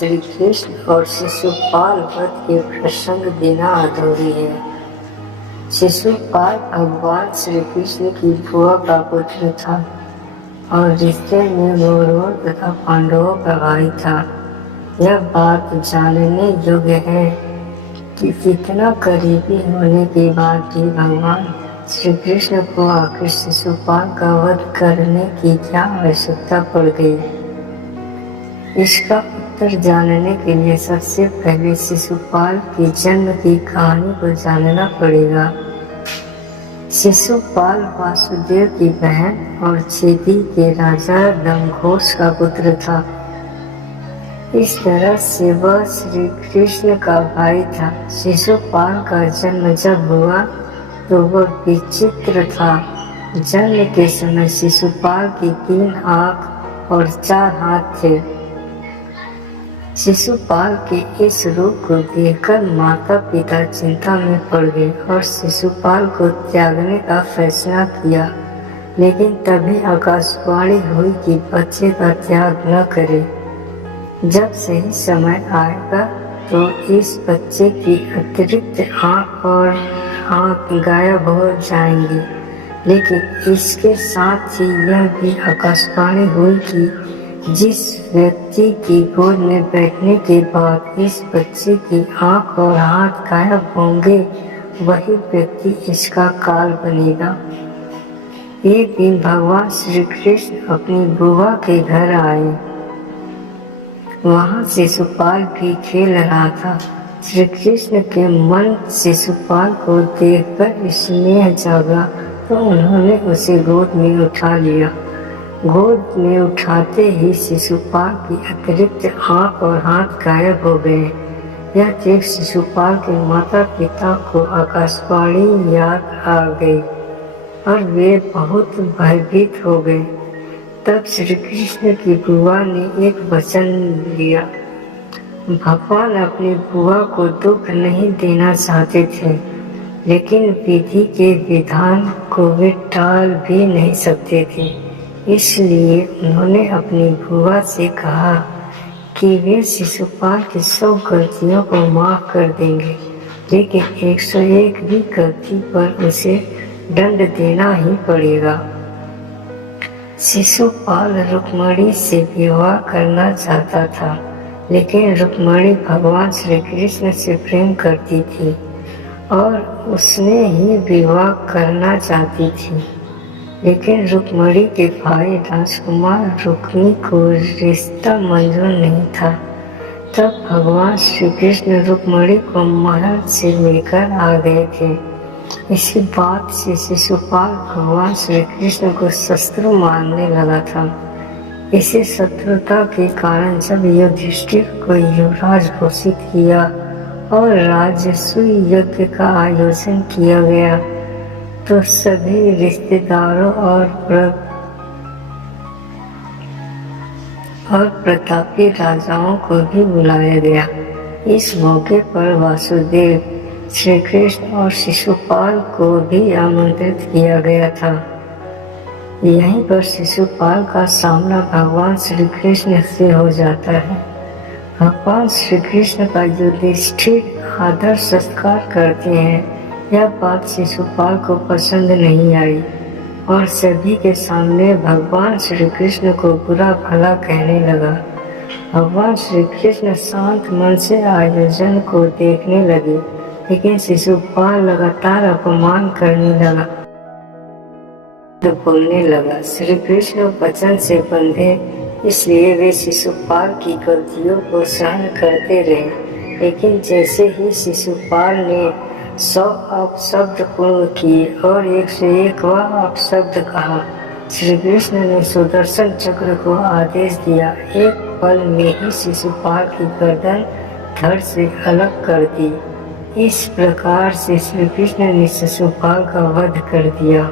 श्री कृष्ण और शिशुपाल वध के प्रसंग बिना अधूरी है। शिशुपाल भगवान श्री कृष्ण की बुआ का पुत्र था और रिश्ते में कौरवों तथा पांडवों का भाई था। यह बात जानने योग्य है कि कितना करीबी होने के बाद भी भगवान श्री कृष्ण को आखिर शिशुपाल का वध करने की क्या आवश्यकता पड़ गई। इसका उत्तर जानने के लिए सबसे पहले शिशुपाल के जन्म की कहानी को जानना पड़ेगा। शिशुपाल वासुदेव की बहन और चेदी के राजा दमघोष का पुत्र था। इस तरह से वह श्री कृष्ण का भाई था। शिशुपाल का जन्म जब हुआ तो वह विचित्र था। जन्म के समय शिशुपाल की 3 आँख और 4 हाथ थे। शिशुपाल के इस रूप को देखकर माता पिता चिंता में पड़ गए और शिशुपाल को त्यागने का फैसला किया। लेकिन तभी आकाशवाणी हुई कि बच्चे का त्याग न करे। जब सही समय आएगा तो इस बच्चे की अतिरिक्त आँख और हाथ गायब हो जाएंगे। लेकिन इसके साथ ही यह भी आकाशवाणी हुई कि जिस व्यक्ति की गोद में बैठने के बाद इस बच्चे की आँख और हाथ गायब होंगे वही व्यक्ति इसका काल बनेगा। एक दिन भगवान श्री कृष्ण अपनी बुआ के घर आए। वहाँ शिशुपाल भी खेल रहा था। श्री कृष्ण के मन शिशुपाल को देखकर स्नेह जागा तो उन्होंने उसे गोद में उठा लिया। गोद में उठाते ही शिशुपाल की अतिरिक्त आँख और हाथ गायब हो गए। यह देख शिशुपाल के माता पिता को आकाशवाणी याद आ गई और वे बहुत भयभीत हो गए। तब श्री कृष्ण की बुआ ने एक वचन लिया। भगवान अपनी बुआ को दुख नहीं देना चाहते थे, लेकिन विधि के विधान को वे टाल भी नहीं सकते थे। इसलिए उन्होंने अपनी बुआ से कहा कि वे शिशुपाल की 100 गलतियों को माफ कर देंगे, लेकिन 101वीं गलती पर उसे दंड देना ही पड़ेगा। शिशुपाल रुक्मिणी से विवाह करना चाहता था, लेकिन रुक्मिणी भगवान श्री कृष्ण से प्रेम करती थी और उसने ही विवाह करना चाहती थी। लेकिन रुक्मिणी के भाई राजकुमार रुक्मी को रिश्ता मंजूर नहीं था। तब भगवान श्री कृष्ण रुक्मिणी को महल से लेकर आ गए थे। इसी बात से शिशुपाल भगवान श्री कृष्ण को शत्रु मानने लगा था। इसी शत्रुता के कारण जब युधिष्ठिर को युवराज घोषित किया और राजसूय यज्ञ का आयोजन किया गया तो सभी रिश्तेदारों और प्रतापी राजाओं को भी बुलाया गया। इस मौके पर वासुदेव, श्री कृष्ण और शिशुपाल को भी आमंत्रित किया गया था। यहीं पर शिशुपाल का सामना भगवान श्री कृष्ण से हो जाता है। भगवान श्री कृष्ण का युधिष्ठिर आदर सत्कार करते हैं। यह बात शिशुपाल को पसंद नहीं आई और सभी के सामने भगवान श्री कृष्ण को बुरा भला कहने लगा। भगवान श्री कृष्ण शांत मन से आयोजन को देखने लगे, लेकिन शिशुपाल लगातार अपमान करने लगा, बोलने लगा। श्री कृष्ण वचन से बंधे, इसलिए वे शिशुपाल की गलतियों को सहन करते रहे। लेकिन जैसे ही शिशुपाल ने 100 अपशब्द पूर्ण किए और 101वां अपशब्द कहा, श्री कृष्ण ने सुदर्शन चक्र को आदेश दिया। एक पल में ही शिशुपाल की गर्दन धड़ से अलग कर दी। इस प्रकार से श्री कृष्ण ने शिशुपाल का वध कर दिया।